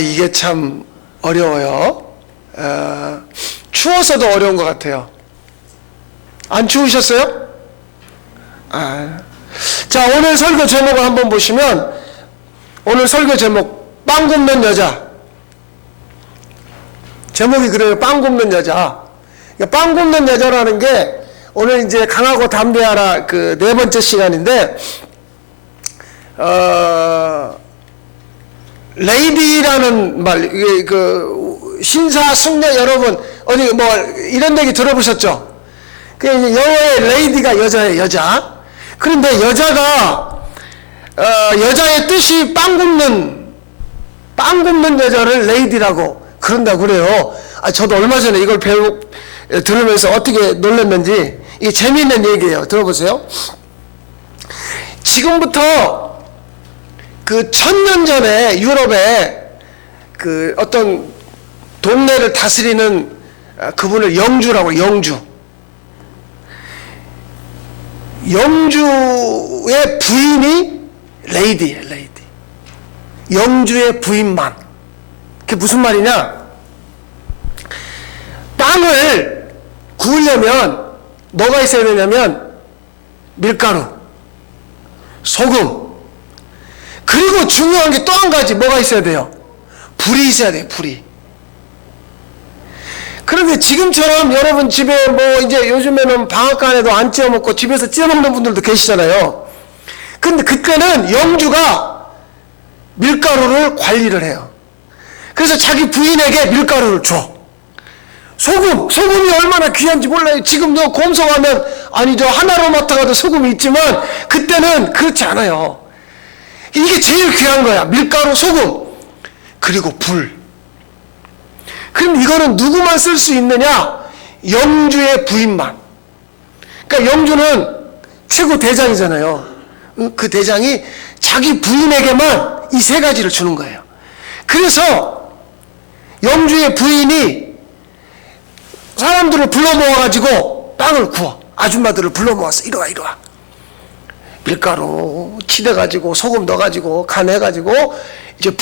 이게 참 어려워요. 추워서도 어려운 것 같아요. 안 추우셨어요? 자, 오늘 설교 제목을 한번 보시면, 오늘 설교 제목, 빵 굽는 여자. 제목이 그래요. 빵 굽는 여자. 빵 굽는 여자라는 게 오늘 이제 강하고 담대하라 그 네 번째 시간인데, 레이디라는 말, 이게 그 신사 승려 여러분 어디 뭐 이런 얘기 들어보셨죠? 그 영어의 레이디가 여자예요, 여자. 그런데 여자가 여자의 뜻이 빵 굽는 여자를 레이디라고 그런다고 그래요. 저도 얼마 전에 이걸 들으면서 어떻게 놀랐는지, 이게 재미있는 얘기예요. 들어보세요. 지금부터 그 1000년 전에 유럽에 그 어떤 동네를 다스리는 그분을 영주라고 해요. 영주의 부인이 레이디예요, 레이디. 영주의 부인만. 그게 무슨 말이냐? 빵을 구우려면 뭐가 있어야 되냐면 밀가루, 소금, 그리고 중요한 게 또 한 가지 뭐가 있어야 돼요? 불이 있어야 돼요, 불이. 그런데 지금처럼 여러분 집에 뭐 이제 요즘에는 방앗간에도 안 찌워 먹고 집에서 찌워 먹는 분들도 계시잖아요. 근데 그때는 영주가 밀가루를 관리를 해요. 그래서 자기 부인에게 밀가루를 줘. 소금이 얼마나 귀한지 몰라요. 지금도 곰성하면, 아니 저 하나로마트 가도 소금이 있지만 그때는 그렇지 않아요. 이게 제일 귀한 거야. 밀가루, 소금, 그리고 불. 그럼 이거는 누구만 쓸 수 있느냐? 영주의 부인만. 그러니까 영주는 최고 대장이잖아요. 그 대장이 자기 부인에게만 이 세 가지를 주는 거예요. 그래서 영주의 부인이 사람들을 불러 모아가지고 빵을 구워. 아줌마들을 불러 모아서 이리 와. 밀가루 치대가지고 소금 넣어가지고 간해가지고 이제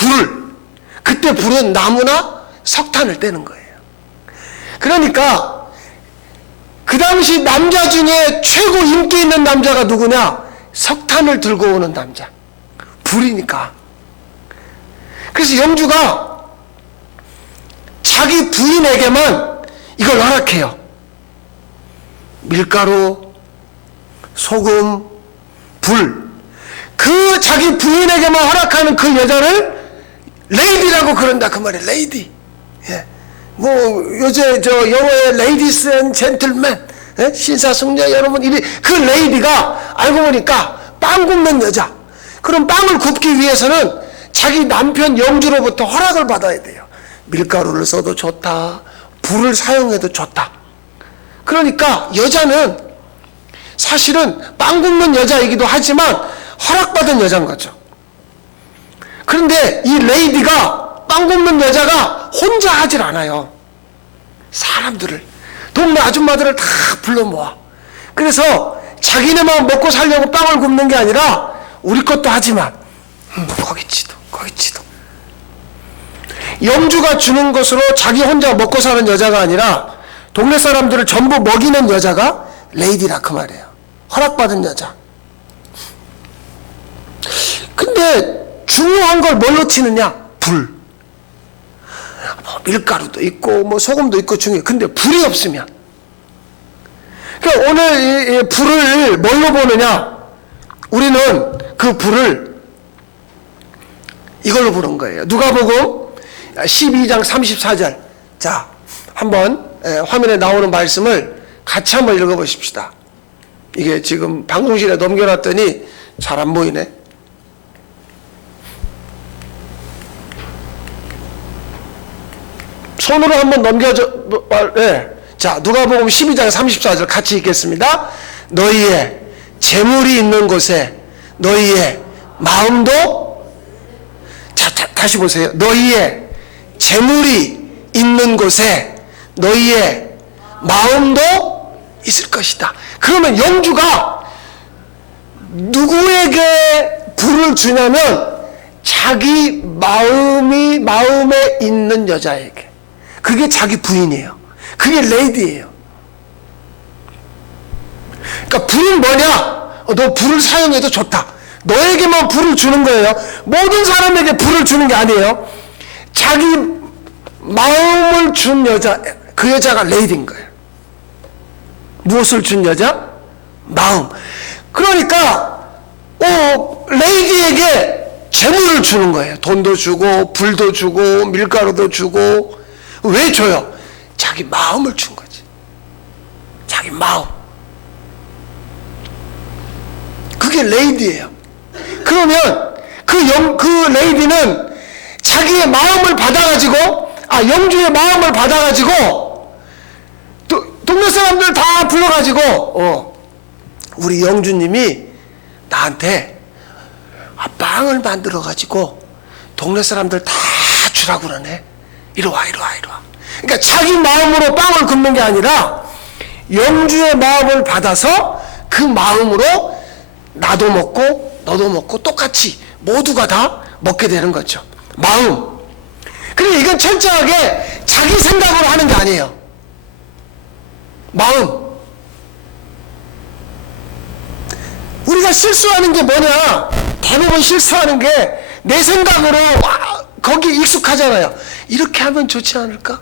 그때 불은 나무나 석탄을 떼는 거예요. 그러니까 그 당시 남자 중에 최고 인기 있는 남자가 누구냐? 석탄을 들고 오는 남자. 불이니까. 그래서 영주가 자기 부인에게만 이걸 허락해요. 밀가루, 소금, 불. 그 자기 부인에게만 허락하는 그 여자를 레이디라고 그런다 그 말이에요. 레이디. 예. 뭐 요새 저 영어의 레이디스 앤 젠틀맨, 신사숙녀 여러분, 그 레이디가 알고 보니까 빵 굽는 여자. 그럼 빵을 굽기 위해서는 자기 남편 영주로부터 허락을 받아야 돼요. 밀가루를 써도 좋다, 불을 사용해도 좋다. 그러니까 여자는 사실은 빵 굽는 여자이기도 하지만 허락받은 여자인 거죠. 그런데 이 레이디가, 빵 굽는 여자가 혼자 하질 않아요. 사람들을, 동네 아줌마들을 다 불러 모아. 그래서 자기네만 먹고 살려고 빵을 굽는 게 아니라 우리 것도 하지만 거기치도. 영주가 주는 것으로 자기 혼자 먹고 사는 여자가 아니라 동네 사람들을 전부 먹이는 여자가 레이디라 그 말이에요. 허락받은 여자. 근데 중요한 걸 뭘로 치느냐? 불. 뭐 밀가루도 있고 뭐 소금도 있고 중요해. 근데 불이 없으면. 그러니까 오늘 이 불을 뭘로 보느냐? 우리는 그 불을 이걸로 보는 거예요. 누가복음 12장 34절. 자, 한번 화면에 나오는 말씀을 같이 한번 읽어보십시다. 이게 지금 방송실에 넘겨놨더니 잘 안 보이네. 손으로 한번 넘겨줘. 네. 자, 누가복음 12장 34절 같이 읽겠습니다. 너희의 재물이 있는 곳에 너희의 마음도, 자, 다시 보세요. 너희의 재물이 있는 곳에 너희의 마음도 있을 것이다. 그러면 영주가 누구에게 불을 주냐면 자기 마음에 있는 여자에게. 그게 자기 부인이에요. 그게 레이디예요. 그러니까 불은 뭐냐? 너 불을 사용해도 좋다. 너에게만 불을 주는 거예요. 모든 사람에게 불을 주는 게 아니에요. 자기 마음을 준 여자, 그 여자가 레이디인 거예요. 무엇을 준 여자? 마음. 그러니까 레이디에게 재물을 주는 거예요. 돈도 주고 불도 주고 밀가루도 주고. 왜 줘요? 자기 마음을 준 거지. 자기 마음. 그게 레이디예요. 그러면 그 레이디는 자기의 마음을 받아가지고, 영주의 마음을 받아가지고, 동네 사람들 다 불러가지고, 우리 영주님이 나한테 빵을 만들어가지고 동네 사람들 다 주라고 그러네. 이리 와. 그러니까 자기 마음으로 빵을 굽는 게 아니라 영주의 마음을 받아서 그 마음으로 나도 먹고 너도 먹고 똑같이 모두가 다 먹게 되는 거죠. 마음. 그러니까 이건 철저하게 자기 생각으로 하는 게 아니에요. 마음. 우리가 실수하는 게 뭐냐? 대부분 실수하는 게 내 생각으로 거기 익숙하잖아요. 이렇게 하면 좋지 않을까?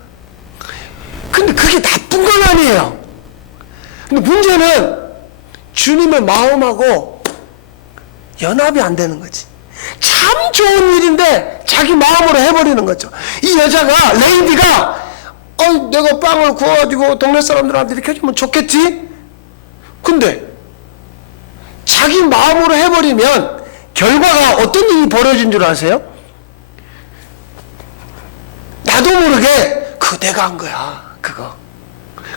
근데 그게 나쁜 건 아니에요. 근데 문제는 주님의 마음하고 연합이 안 되는 거지. 참 좋은 일인데 자기 마음으로 해버리는 거죠. 이 여자가, 레이디가 내가 빵을 구워가지고 동네 사람들한테 이렇게 해주면 좋겠지? 근데 자기 마음으로 해버리면 결과가 어떤 일이 벌어진 줄 아세요? 나도 모르게 그거 내가 한 거야. 그거.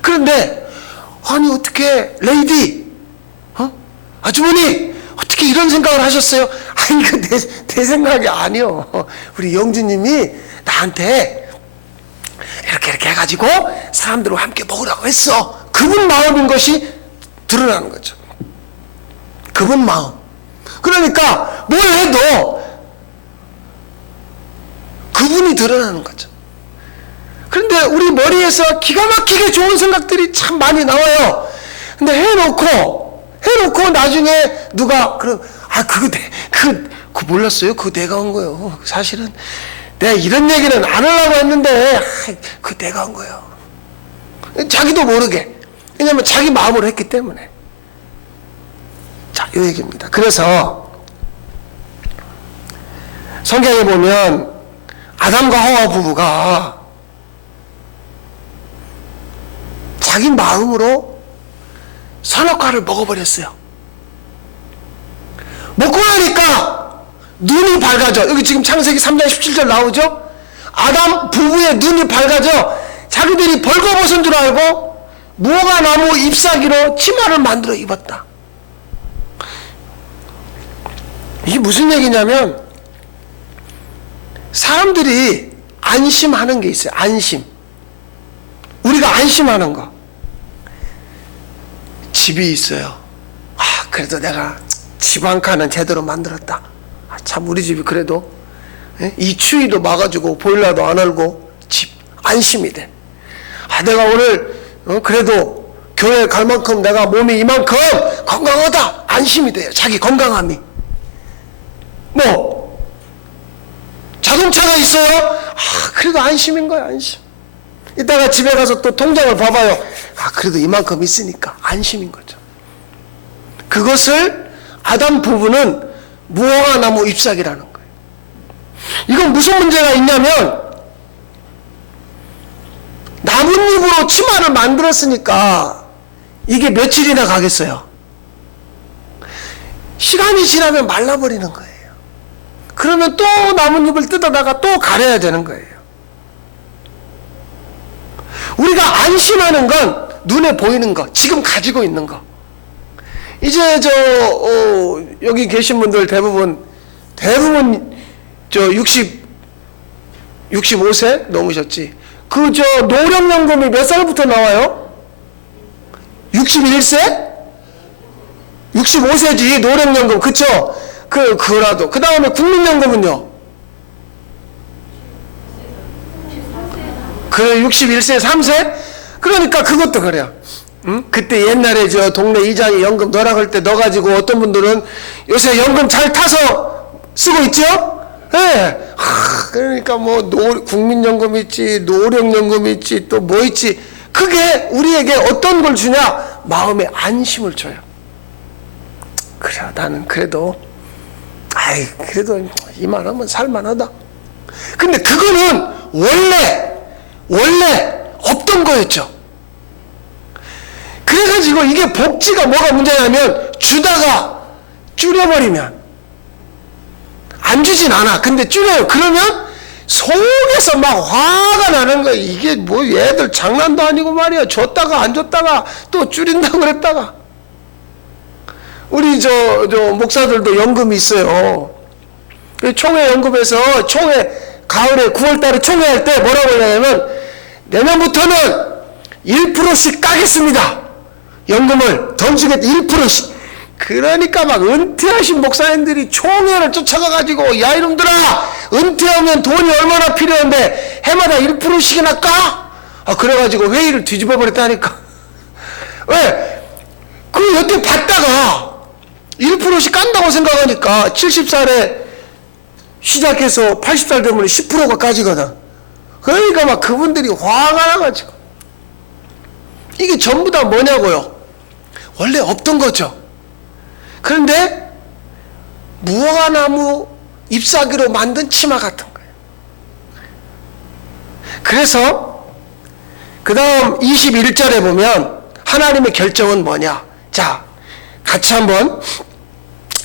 그런데 아니 어떻게 레이디 아주머니 어떻게 이런 생각을 하셨어요? 아니 그 내 생각이 아니요. 우리 영주님이 나한테 이렇게 해가지고 사람들과 함께 먹으라고 했어. 그분 마음인 것이 드러나는 거죠. 그분 마음. 그러니까 뭘 해도 그분이 드러나는 거죠. 그런데 우리 머리에서 기가 막히게 좋은 생각들이 참 많이 나와요. 근데 해놓고 나중에 누가 그거 몰랐어요? 그거 내가 한 거예요. 사실은 내가 이런 얘기는 안 하려고 했는데 그거 내가 한 거예요. 자기도 모르게. 왜냐면 자기 마음으로 했기 때문에. 자, 이 얘기입니다. 그래서 성경에 보면 아담과 하와 부부가 자기 마음으로 선악과를 먹어버렸어요. 먹고 나니까 눈이 밝아져. 여기 지금 창세기 3장 17절 나오죠? 아담 부부의 눈이 밝아져 자기들이 벌거벗은 줄 알고 무화과 나무 잎사귀로 치마를 만들어 입었다. 이게 무슨 얘기냐면 사람들이 안심하는 게 있어요. 안심. 우리가 안심하는 거. 집이 있어요. 그래도 내가 집 한 칸은 제대로 만들었다. 참 우리 집이 그래도 이 추위도 막아주고 보일러도 안 얼고 집 안심이 돼. 내가 오늘 그래도 교회 갈 만큼 내가 몸이 이만큼 건강하다. 안심이 돼요. 자기 건강함이. 자동차가 있어요? 그래도 안심인 거야. 안심. 이따가 집에 가서 또 통장을 봐봐요. 그래도 이만큼 있으니까 안심인 거죠. 그것을 아담 부부는 무화과 나무 잎사귀라는 거예요. 이건 무슨 문제가 있냐면 나뭇잎으로 치마를 만들었으니까 이게 며칠이나 가겠어요. 시간이 지나면 말라버리는 거예요. 그러면 또 나뭇잎을 뜯어다가 또 가려야 되는 거예요. 우리가 안심하는 건 눈에 보이는 거, 지금 가지고 있는 거. 이제 여기 계신 분들 대부분 65세 넘으셨지. 노령연금이 몇 살부터 나와요? 61세? 65세지 노령연금. 그쵸? 그거라도. 그 다음에 국민연금은요? 그래 61세 3세? 그러니까 그것도 그래요. 응? 그때 옛날에 저 동네 이장이 연금 넣으라고 할 때 넣어가지고 어떤 분들은 요새 연금 잘 타서 쓰고 있죠? 예. 네. 그러니까 뭐 국민연금 있지, 노령연금 있지, 또 뭐 있지. 그게 우리에게 어떤 걸 주냐? 마음의 안심을 줘요. 그래, 나는 그래도 그래도 이만하면 살만하다. 근데 그거는 원래 없던 거였죠. 그래가지고 이게 복지가 뭐가 문제냐면 주다가 줄여버리면 안 주진 않아. 근데 줄여요. 그러면 속에서 막 화가 나는 거야. 이게 뭐 얘들 장난도 아니고 말이야. 줬다가 안 줬다가 또 줄인다고 그랬다가. 우리 저 목사들도 연금이 있어요. 총회 연금에서 총회 가을에 9월달에 총회할 때 뭐라고 하냐면 내년부터는 1%씩 까겠습니다. 연금을 던지겠다 1%씩. 그러니까 막 은퇴하신 목사님들이 총회를 쫓아가가지고 야 이놈들아 은퇴하면 돈이 얼마나 필요한데 해마다 1%씩이나 까? 그래가지고 회의를 뒤집어 버렸다니까. 왜? 그 여태 받다가 1%씩 깐다고 생각하니까 70살에 시작해서 80살 되면 10%가 까지거든. 그러니까 막 그분들이 화가 나가지고 이게 전부 다 뭐냐고요? 원래 없던 거죠. 그런데 무화과나무 잎사귀로 만든 치마 같은 거예요. 그래서 그 다음 21절에 보면 하나님의 결정은 뭐냐? 자, 같이 한번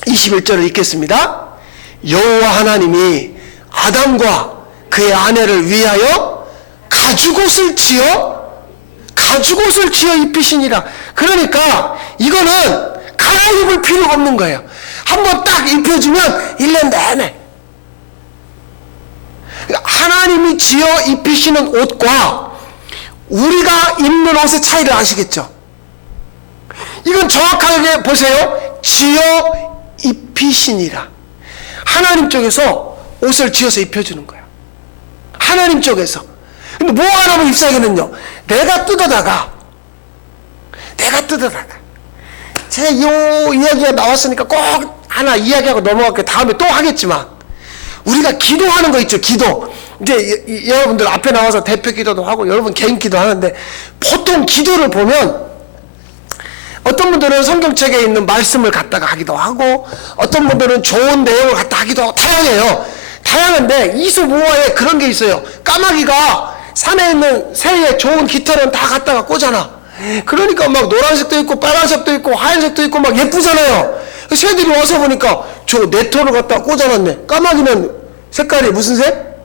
21절을 읽겠습니다. 여호와 하나님이 아담과 그의 아내를 위하여 가죽옷을 지어 입히시니라. 그러니까 이거는 갈아입을 필요가 없는 거예요. 한번 딱 입혀주면 1년 내내. 하나님이 지어 입히시는 옷과 우리가 입는 옷의 차이를 아시겠죠? 이건 정확하게 보세요. 지어 입히시니라. 하나님 쪽에서 옷을 지어서 입혀주는 거야. 하나님 쪽에서. 근데 뭐 하라면 잎사귀는요? 내가 뜯어다가 제가 이 이야기가 나왔으니까 꼭 하나 이야기하고 넘어갈게요. 다음에 또 하겠지만 우리가 기도하는 거 있죠. 기도. 이제 여러분들 앞에 나와서 대표 기도도 하고 여러분 개인 기도 하는데 보통 기도를 보면 어떤 분들은 성경책에 있는 말씀을 갖다가 하기도 하고 어떤 분들은 좋은 내용을 갖다 하기도 하고 다양한데 이수모아에 그런 게 있어요. 까마귀가 산에 있는 새의 좋은 깃털은 다 갖다가 꽂아놔. 그러니까 막 노란색도 있고 빨간색도 있고 하얀색도 있고 막 예쁘잖아요. 새들이 와서 보니까 저 내 털을 갖다가 꽂아놨네. 까마귀는 색깔이 무슨 색?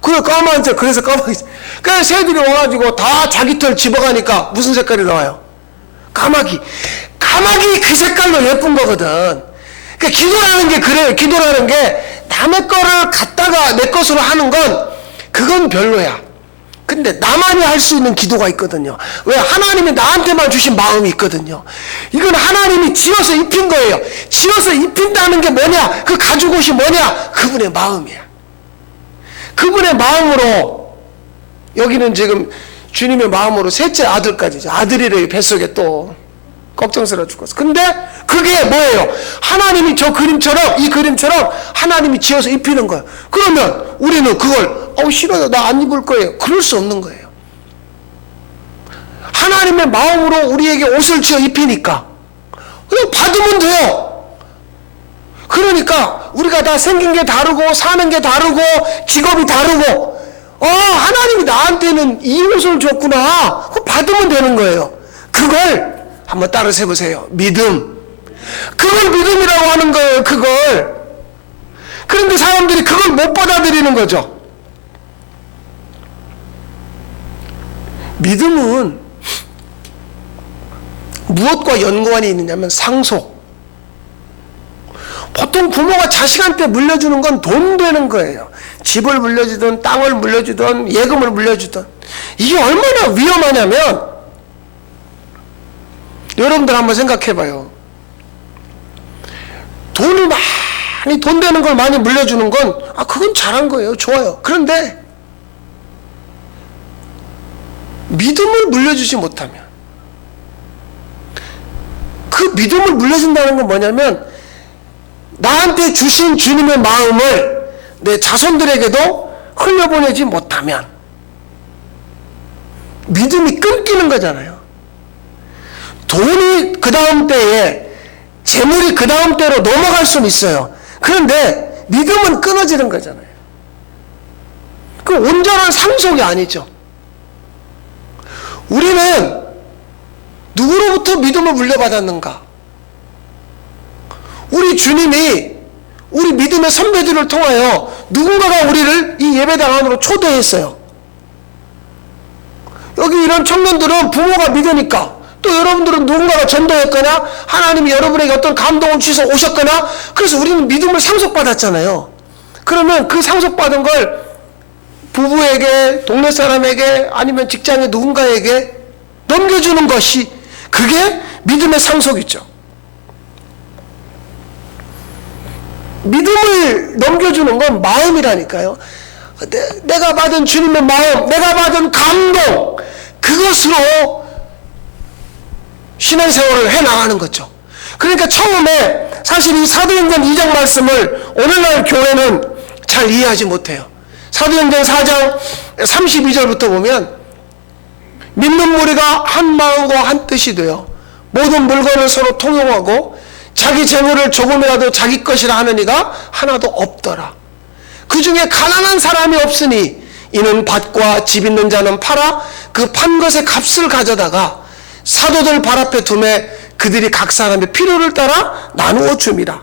그래 까만색. 그래서 까마귀. 그래서 새들이 와가지고 다 자기 털 집어가니까 무슨 색깔이 나와요? 까마귀 그 색깔로 예쁜 거거든. 그러니까 기도라는 게 그래요. 기도라는 게 남의 거를 갖다가 내 것으로 하는 건 그건 별로야. 근데 나만이 할 수 있는 기도가 있거든요. 왜? 하나님이 나한테만 주신 마음이 있거든요. 이건 하나님이 지어서 입힌 거예요. 지어서 입힌다는 게 뭐냐? 그 가죽옷이 뭐냐? 그분의 마음이야. 그분의 마음으로 여기는 지금 주님의 마음으로 셋째 아들까지 아들이래요. 뱃속에 또 걱정스러워 죽었어. 근데 그게 뭐예요? 하나님이 저 그림처럼 이 그림처럼 하나님이 지어서 입히는 거예요. 그러면 우리는 그걸 싫어요. 나 안 입을 거예요. 그럴 수 없는 거예요. 하나님의 마음으로 우리에게 옷을 지어 입히니까 그냥 받으면 돼요. 그러니까 우리가 다 생긴 게 다르고 사는 게 다르고 직업이 다르고 하나님이 나한테는 이 옷을 줬구나. 그거 받으면 되는 거예요. 그걸 한번 따라서 해보세요. 믿음. 그걸 믿음이라고 하는 거예요. 그걸. 그런데 사람들이 그걸 못 받아들이는 거죠. 믿음은 무엇과 연관이 있느냐면 상속. 보통 부모가 자식한테 물려주는 건 돈 되는 거예요. 집을 물려주든 땅을 물려주든 예금을 물려주든. 이게 얼마나 위험하냐면 여러분들 한번 생각해봐요. 돈을 많이 돈 되는 걸 많이 물려주는 건 그건 잘한 거예요. 좋아요. 그런데 믿음을 물려주지 못하면, 그 믿음을 물려준다는 건 뭐냐면 나한테 주신 주님의 마음을 내 자손들에게도 흘려보내지 못하면 믿음이 끊기는 거잖아요. 돈이 그 다음 때에, 재물이 그 다음 때로 넘어갈 수는 있어요. 그런데 믿음은 끊어지는 거잖아요. 그 온전한 상속이 아니죠. 우리는 누구로부터 믿음을 물려받았는가? 우리 주님이 우리 믿음의 선배들을 통하여 누군가가 우리를 이 예배당 안으로 초대했어요. 여기 이런 청년들은 부모가 믿으니까, 또 여러분들은 누군가가 전도했거나 하나님이 여러분에게 어떤 감동을 주셔서 오셨거나, 그래서 우리는 믿음을 상속받았잖아요. 그러면 그 상속받은 걸 부부에게, 동네 사람에게, 아니면 직장의 누군가에게 넘겨주는 것이, 그게 믿음의 상속이죠. 믿음을 넘겨주는 건 마음이라니까요. 내가 받은 주님의 마음, 내가 받은 감동, 그것으로 신앙생활을 해나가는 거죠. 그러니까 처음에 사실 이 사도행전 2장 말씀을 오늘날 교회는 잘 이해하지 못해요. 사도행전 4장 32절부터 보면 믿는 무리가 한 마음과 한 뜻이 되어 모든 물건을 서로 통용하고 자기 재물을 조금이라도 자기 것이라 하는 이가 하나도 없더라. 그 중에 가난한 사람이 없으니 이는 밭과 집 있는 자는 팔아 그 판 것의 값을 가져다가 사도들 발 앞에 두매 그들이 각 사람의 필요를 따라 나누어 줍니다.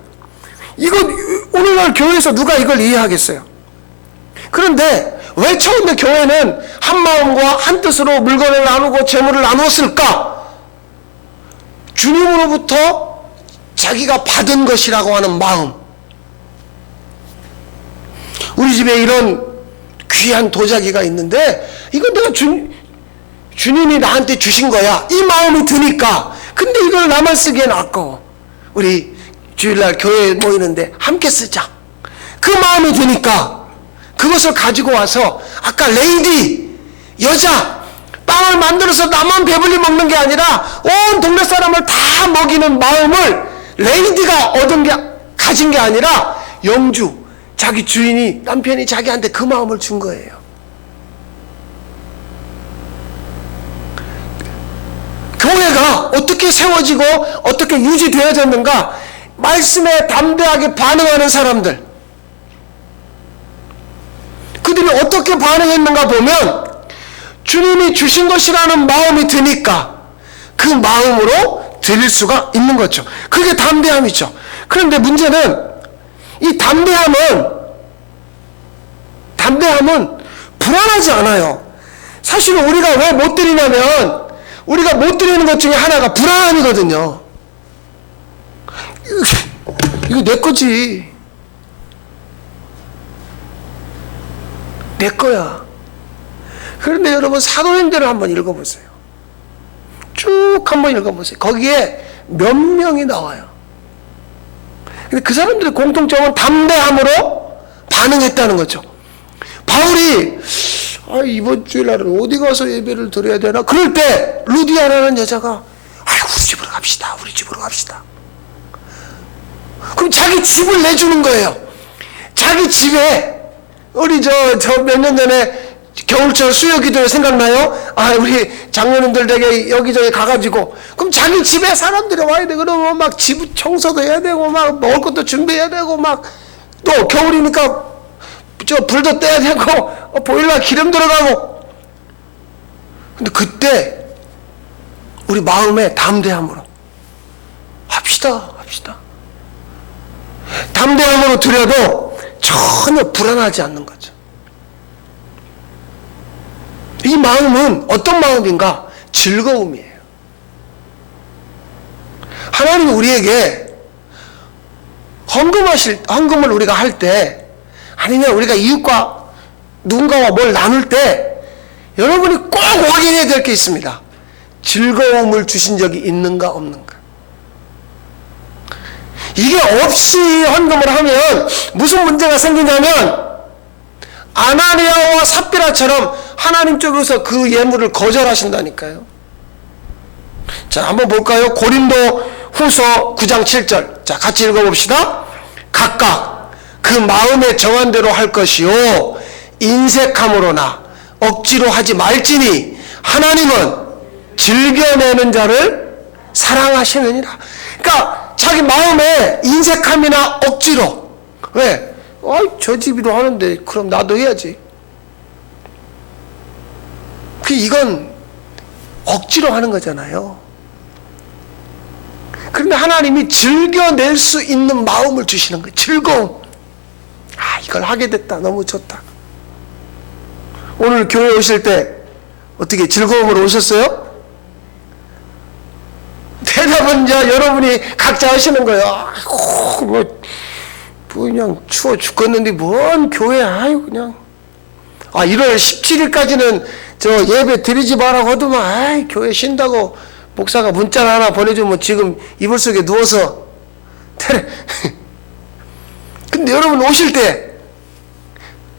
이거 오늘날 교회에서 누가 이걸 이해하겠어요? 그런데 왜 처음에 교회는 한 마음과 한 뜻으로 물건을 나누고 재물을 나누었을까? 주님으로부터 자기가 받은 것이라고 하는 마음. 우리 집에 이런 귀한 도자기가 있는데 이건 내가 주님이 나한테 주신 거야, 이 마음이 드니까. 근데 이걸 나만 쓰기엔 아까워. 우리 주일날 교회에 모이는데 함께 쓰자, 그 마음이 드니까 그것을 가지고 와서, 아까 레이디, 여자, 빵을 만들어서 나만 배불리 먹는 게 아니라 온 동네 사람을 다 먹이는 마음을 레이디가 가진 게 아니라 영주, 자기 주인이, 남편이 자기한테 그 마음을 준 거예요. 교회가 어떻게 세워지고 어떻게 유지되어졌는가? 말씀에 담대하게 반응하는 사람들, 그들이 어떻게 반응했는가 보면 주님이 주신 것이라는 마음이 드니까 그 마음으로 드릴 수가 있는 거죠. 그게 담대함이죠. 그런데 문제는 이 담대함은 불안하지 않아요. 사실은 우리가 왜 못 드리냐면, 우리가 못 드리는 것 중에 하나가 불안함이거든요. 이거 내 거지, 내 거야. 그런데 여러분 사도행전을 한번 읽어보세요. 쭉 한번 읽어보세요. 거기에 몇 명이 나와요. 근데 그 사람들의 공통점은 담대함으로 반응했다는 거죠. 바울이 이번 주일날은 어디 가서 예배를 드려야 되나? 그럴 때 루디아라는 여자가 우리 집으로 갑시다, 우리 집으로 갑시다. 그럼 자기 집을 내주는 거예요. 자기 집에, 우리 저 몇 년 전에 겨울철 수요기도회 생각나요? 우리 장로님들 되게 여기저기 가가지고, 그럼 자기 집에 사람들이 와야 돼. 그러면 막 집 청소도 해야 되고, 막 먹을 것도 준비해야 되고, 막 또 겨울이니까 저 불도 떼야 되고, 보일러 기름 들어가고. 근데 그때 우리 마음에 담대함으로 합시다. 담대함으로 드려도 전혀 불안하지 않는 거죠. 이 마음은 어떤 마음인가? 즐거움이에요. 하나님이 우리에게 헌금을 우리가 할 때, 아니면 우리가 이웃과 누군가와 뭘 나눌 때, 여러분이 꼭 확인해야 될 게 있습니다. 즐거움을 주신 적이 있는가 없는가. 이게 없이 헌금을 하면 무슨 문제가 생기냐면, 아나니아와 삽비라처럼 하나님 쪽에서 그 예물을 거절하신다니까요. 자, 한번 볼까요? 고린도 후서 9장 7절. 자, 같이 읽어봅시다. 각각 그 마음에 정한 대로 할 것이요 인색함으로나 억지로 하지 말지니 하나님은 즐겨내는 자를 사랑하시느니라. 그러니까 자기 마음에 인색함이나 억지로, 왜? 저 집이도 하는데 그럼 나도 해야지. 이건 억지로 하는 거잖아요. 그런데 하나님이 즐겨낼 수 있는 마음을 주시는 거예요. 즐거움. 이걸 하게 됐다. 너무 좋다. 오늘 교회 오실 때 어떻게 즐거움으로 오셨어요? 대답은 이제 여러분이 각자 하시는 거예요. 아이고, 뭐 그냥 추워 죽겠는데 뭔 교회, 그냥. 1월 17일까지는 저 예배 드리지 말라고 하더만, 교회 쉰다고 목사가 문자 하나 보내주면 지금 이불 속에 누워서 근데 여러분 오실 때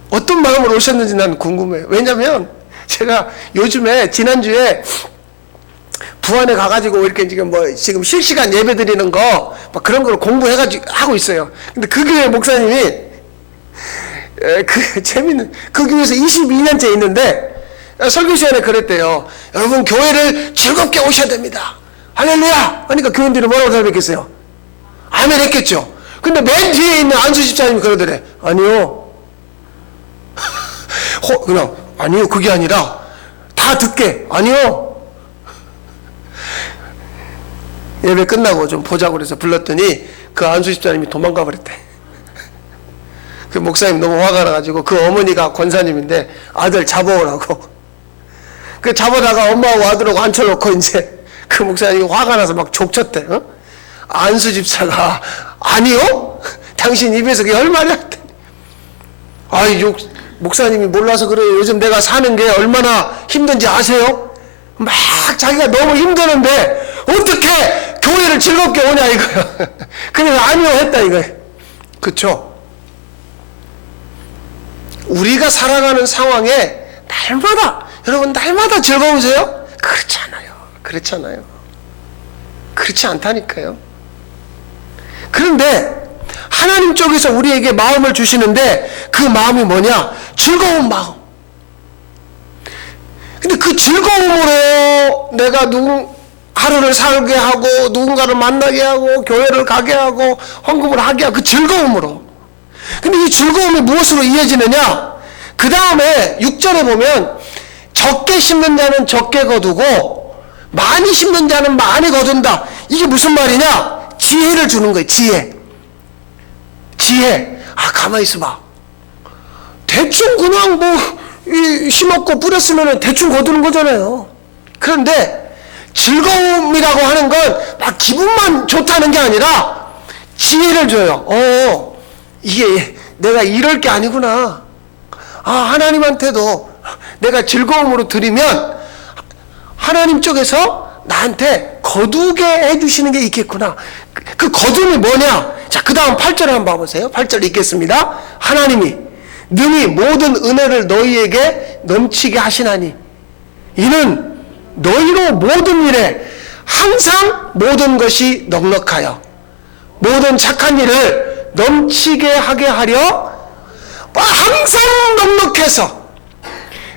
어떤 마음으로 오셨는지 난 궁금해요. 왜냐면 제가 요즘에 지난주에 부안에 가가지고 이렇게 지금 실시간 예배 드리는 거 막 그런 걸 공부해가지고 하고 있어요. 근데 그 교회 목사님이 재밌는, 그 교회에서 22년째 있는데 설교 시간에 그랬대요. 여러분 교회를 즐겁게 오셔야 됩니다. 할렐루야! 그러니까 교인들이 뭐라고 대답했겠어요? 아멘 했겠죠. 근데 맨 뒤에 있는 안수 집사님이 그러더래. 아니요. 그냥 아니요, 그게 아니라 다 듣게. 아니요. 예배 끝나고 좀 보자고 그래서 불렀더니 그 안수 집사님이 도망가 버렸대. 그 목사님 너무 화가 나가지고 그 어머니가 권사님인데 아들 잡아오라고. 그 잡아다가 엄마하고 아들하고 앉혀놓고 이제 그 목사님이 화가 나서 막 족쳤대. 안수 집사가 아니요? 당신 입에서 그게 얼마나? 목사님이 몰라서 그래요. 요즘 내가 사는 게 얼마나 힘든지 아세요? 막 자기가 너무 힘드는데 어떻게 교회를 즐겁게 오냐 이거야. 그냥 아니요 했다 이거야. 그쵸? 우리가 살아가는 상황에 날마다, 여러분 날마다 즐거우세요? 그렇잖아요. 그렇지 않다니까요. 그런데 하나님 쪽에서 우리에게 마음을 주시는데 그 마음이 뭐냐? 즐거운 마음. 근데 그 즐거움으로 내가 하루를 살게 하고 누군가를 만나게 하고 교회를 가게 하고 헌금을 하게 하고 그 즐거움으로. 근데 이 즐거움이 무엇으로 이어지느냐? 그 다음에 6절에 보면 적게 심는 자는 적게 거두고 많이 심는 자는 많이 거둔다. 이게 무슨 말이냐? 지혜를 주는 거예요. 지혜. 가만히 있어봐. 대충 그냥 심었고 뿌렸으면 대충 거두는 거잖아요. 그런데 즐거움이라고 하는 건 막 기분만 좋다는 게 아니라 지혜를 줘요. 이게 내가 이럴 게 아니구나. 하나님한테도 내가 즐거움으로 드리면 하나님 쪽에서 나한테 거두게 해주시는 게 있겠구나. 그 거둠이 뭐냐? 자, 그 다음 8절에 한번 봐보세요. 8절 읽겠습니다. 하나님이 능히 모든 은혜를 너희에게 넘치게 하시나니 이는 너희로 모든 일에 항상 모든 것이 넉넉하여 모든 착한 일을 넘치게 하게 하려 항상 넉넉해서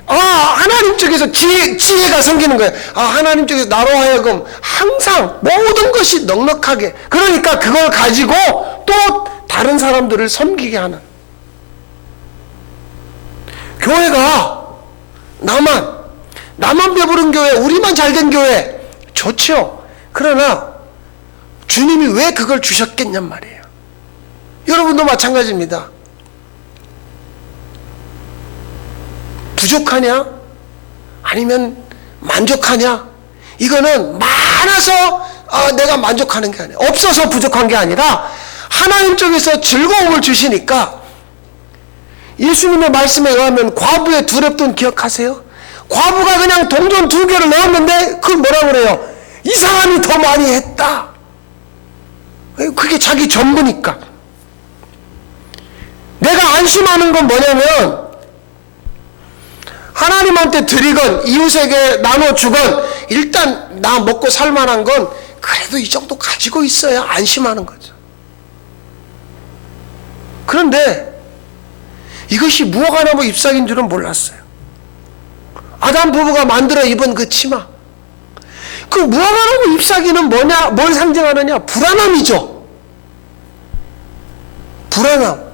하나님 쪽에서 지혜가 생기는 거예요. 하나님 쪽에서 나로 하여금 항상 모든 것이 넉넉하게, 그러니까 그걸 가지고 또 다른 사람들을 섬기게 하는. 교회가 나만 배부른 교회, 우리만 잘된 교회 좋죠. 그러나 주님이 왜 그걸 주셨겠냔 말이에요. 여러분도 마찬가지입니다. 부족하냐? 아니면 만족하냐? 이거는 많아서 내가 만족하는 게 아니야. 없어서 부족한 게 아니라 하나님 쪽에서 즐거움을 주시니까. 예수님의 말씀에 의하면 과부의 두렙돈 기억하세요? 과부가 그냥 동전 2개를 넣었는데 그걸 뭐라 그래요? 이 사람이 더 많이 했다. 그게 자기 전부니까. 내가 안심하는 건 뭐냐면 하나님한테 드리건 이웃에게 나눠주건 일단 나 먹고 살만한 건 그래도 이 정도 가지고 있어야 안심하는 거죠. 그런데 이것이 무화과나무 잎사귀인 줄은 몰랐어요. 아담 부부가 만들어 입은 그 치마, 그 무화과나무 잎사귀는 뭐냐, 뭘 상징하느냐? 불안함이죠. 불안함.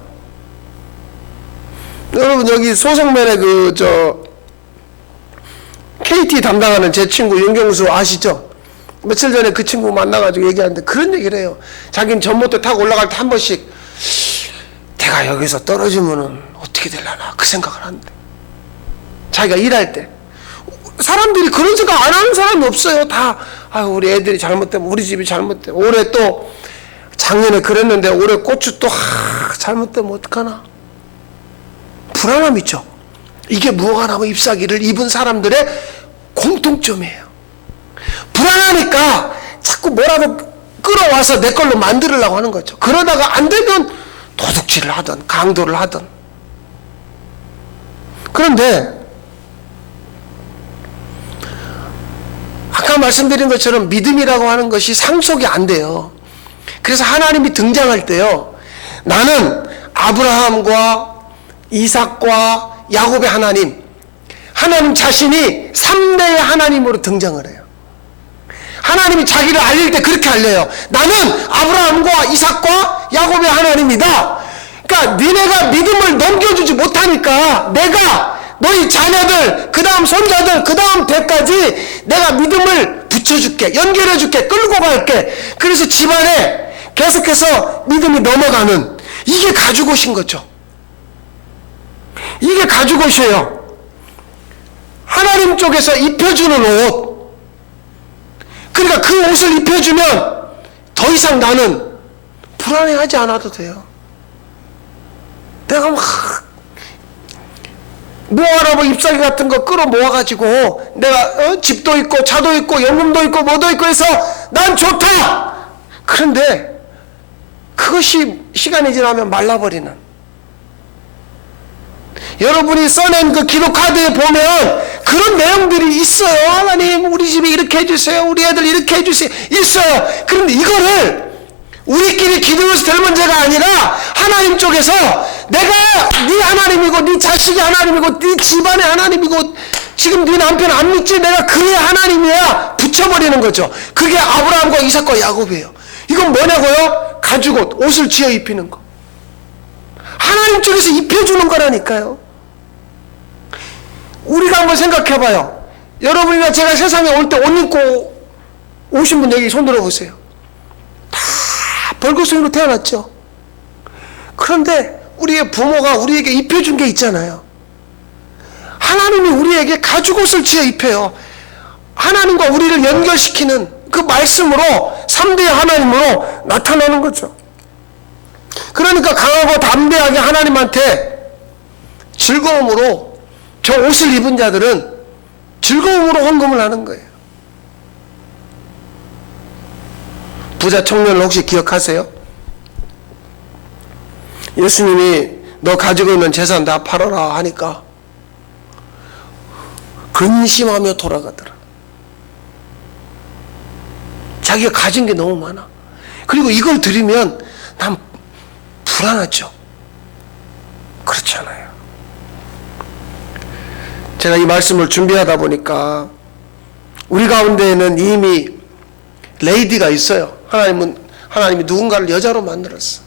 여러분, 여기 소성면에 KT 담당하는 제 친구 윤경수 아시죠? 며칠 전에 그 친구 만나가지고 얘기하는데 그런 얘기를 해요. 자기는 전봇대 타고 올라갈 때 한 번씩 내가 여기서 떨어지면은 어떻게 되려나 그 생각을 한대. 자기가 일할 때. 사람들이 그런 생각 안 하는 사람이 없어요. 다 아유, 우리 애들이 잘못되면, 우리 집이 잘못되면, 올해 또 작년에 그랬는데 올해 고추 또 잘못되면 어떡하나. 불안함 있죠. 이게 무화과나무 잎사귀를 입은 사람들의 공통점이에요. 불안하니까 자꾸 뭐라도 끌어와서 내 걸로 만들려고 하는 거죠. 그러다가 안 되면 도둑질을 하든 강도를 하든. 그런데 아까 말씀드린 것처럼 믿음이라고 하는 것이 상속이 안 돼요. 그래서 하나님이 등장할 때요, 나는 아브라함과 이삭과 야곱의 하나님 자신이 3대의 하나님으로 등장을 해요. 하나님이 자기를 알릴 때 그렇게 알려요. 나는 아브라함과 이삭과 야곱의 하나님이다. 그러니까 니네가 믿음을 넘겨주지 못하니까 내가 너희 자녀들, 그 다음 손자들, 그 다음 대까지 내가 믿음을 붙여줄게, 연결해줄게, 끌고 갈게. 그래서 집안에 계속해서 믿음이 넘어가는, 이게 가죽옷인 거죠. 이게 가죽옷이에요. 하나님 쪽에서 입혀주는 옷. 그러니까 그 옷을 입혀주면 더 이상 나는 불안해하지 않아도 돼요. 내가 막 무화과나무 잎사귀 같은 거 끌어 모아가지고 내가 집도 있고 차도 있고 연금도 있고 뭐도 있고 해서 난 좋다. 그런데 그것이 시간이 지나면 말라버리는, 여러분이 써낸 그 기도 카드에 보면 그런 내용들이 있어요. 하나님 우리 집이 이렇게 해주세요, 우리 애들 이렇게 해주세요, 있어요. 그런데 이거를 우리끼리 기도해서 될 문제가 아니라 하나님 쪽에서 내가 네 하나님이고 네 자식이 하나님이고 네 집안의 하나님이고 지금 네 남편 안 믿지? 내가 그의 하나님이야 붙여버리는 거죠. 그게 아브라함과 이삭과 야곱이에요. 이건 뭐냐고요? 가죽옷, 옷을 지어 입히는 거. 하나님 쪽에서 입혀주는 거라니까요. 우리가 한번 생각해봐요. 여러분이나 제가 세상에 올 때 옷 입고 오신 분 여기 손 들어보세요. 다 벌거숭이로 태어났죠. 그런데 우리의 부모가 우리에게 입혀준 게 있잖아요. 하나님이 우리에게 가죽옷을 지어 입혀요. 하나님과 우리를 연결시키는 그 말씀으로 3대의 하나님으로 나타나는 거죠. 그러니까 강하고 담대하게 하나님한테 즐거움으로, 저 옷을 입은 자들은 즐거움으로 헌금을 하는 거예요. 부자 청년을 혹시 기억하세요? 예수님이 너 가지고 있는 재산 다 팔아라 하니까 근심하며 돌아가더라. 자기가 가진 게 너무 많아. 그리고 이걸 드리면 난 불안하죠. 그렇잖아요. 제가 이 말씀을 준비하다 보니까 우리 가운데에는 이미 레이디가 있어요. 하나님이 누군가를 여자로 만들었어.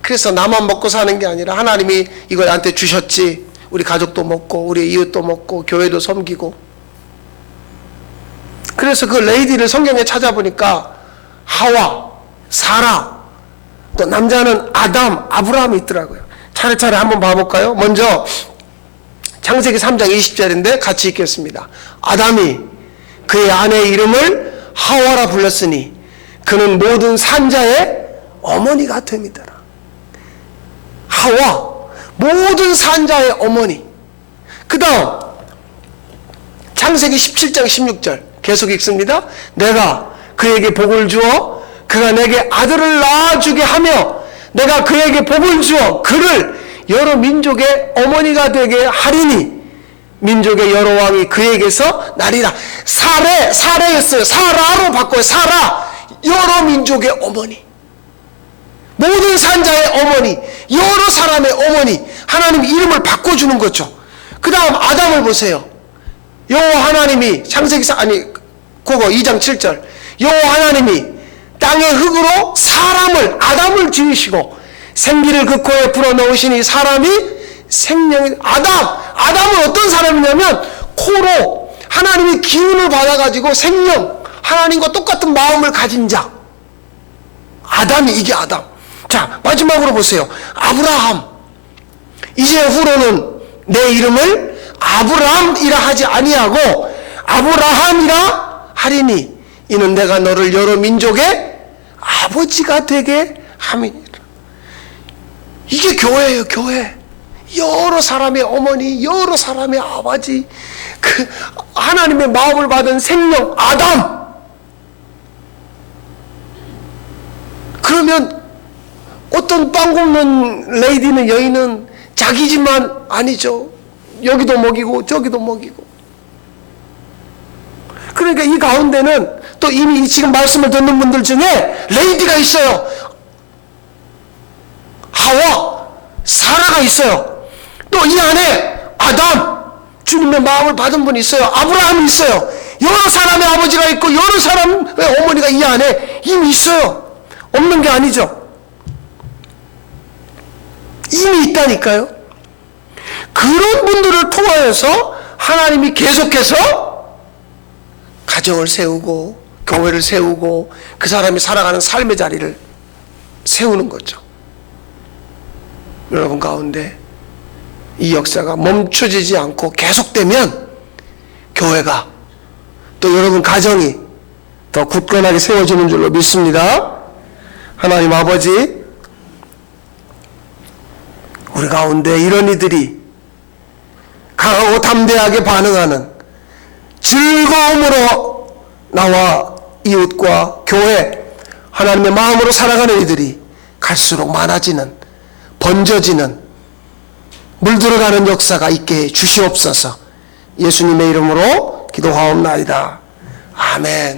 그래서 나만 먹고 사는 게 아니라 하나님이 이걸 나한테 주셨지. 우리 가족도 먹고 우리 이웃도 먹고 교회도 섬기고. 그래서 그 레이디를 성경에 찾아보니까 하와, 사라, 또 남자는 아담, 아브라함이 있더라고요. 차례차례 한번 봐볼까요? 먼저 창세기 3장 20절인데 같이 읽겠습니다. 아담이 그의 아내의 이름을 하와라 불렀으니 그는 모든 산자의 어머니가 됨이더라. 하와, 모든 산자의 어머니. 그 다음 창세기 17장 16절 계속 읽습니다. 내가 그에게 복을 주어 그가 내게 아들을 낳아주게 하며 내가 그에게 복을 주어 그를 여러 민족의 어머니가 되게 하리니 민족의 여러 왕이 그에게서 나리라. 사례였어요. 사라로 바꿔요. 사라. 여러 민족의 어머니, 모든 산자의 어머니, 여러 사람의 어머니, 하나님 이름을 바꿔주는 거죠. 그 다음 아담을 보세요. 여호와 하나님이 그거 2장 7절, 여호와 하나님이 땅의 흙으로 아담을 지으시고 생기를 그 코에 불어넣으시니 사람이 생명이. 아담은 어떤 사람이냐면 코로 하나님이 기운을 받아가지고 생명, 하나님과 똑같은 마음을 가진 자. 이게 아담. 자, 마지막으로 보세요. 아브라함. 이제 후로는 내 이름을 아브람이라 하지 아니하고 아브라함이라 하리니 이는 내가 너를 여러 민족의 아버지가 되게 함이니라. 이게 교회예요. 교회. 여러 사람의 어머니, 여러 사람의 아버지, 그 하나님의 마음을 받은 생명 아담. 그러면 어떤 빵 굽는 레이디는, 여인은 자기 집만 아니죠. 여기도 먹이고 저기도 먹이고. 그러니까 이 가운데는 또 이미 지금 말씀을 듣는 분들 중에 레이디가 있어요. 하와, 사라가 있어요. 또 이 안에 아담, 주님의 마음을 받은 분이 있어요. 아브라함이 있어요. 여러 사람의 아버지가 있고 여러 사람의 어머니가 이 안에 이미 있어요. 없는 게 아니죠. 이미 있다니까요. 그런 분들을 통하여서 하나님이 계속해서 가정을 세우고 교회를 세우고 그 사람이 살아가는 삶의 자리를 세우는 거죠. 여러분 가운데 이 역사가 멈춰지지 않고 계속되면 교회가, 또 여러분 가정이 더 굳건하게 세워지는 줄로 믿습니다. 하나님 아버지, 우리 가운데 이런 이들이 강하고 담대하게 반응하는, 즐거움으로 나와 이웃과 교회, 하나님의 마음으로 살아가는 이들이 갈수록 많아지는, 번져지는, 물들어가는 역사가 있게 주시옵소서. 예수님의 이름으로 기도하옵나이다. 아멘.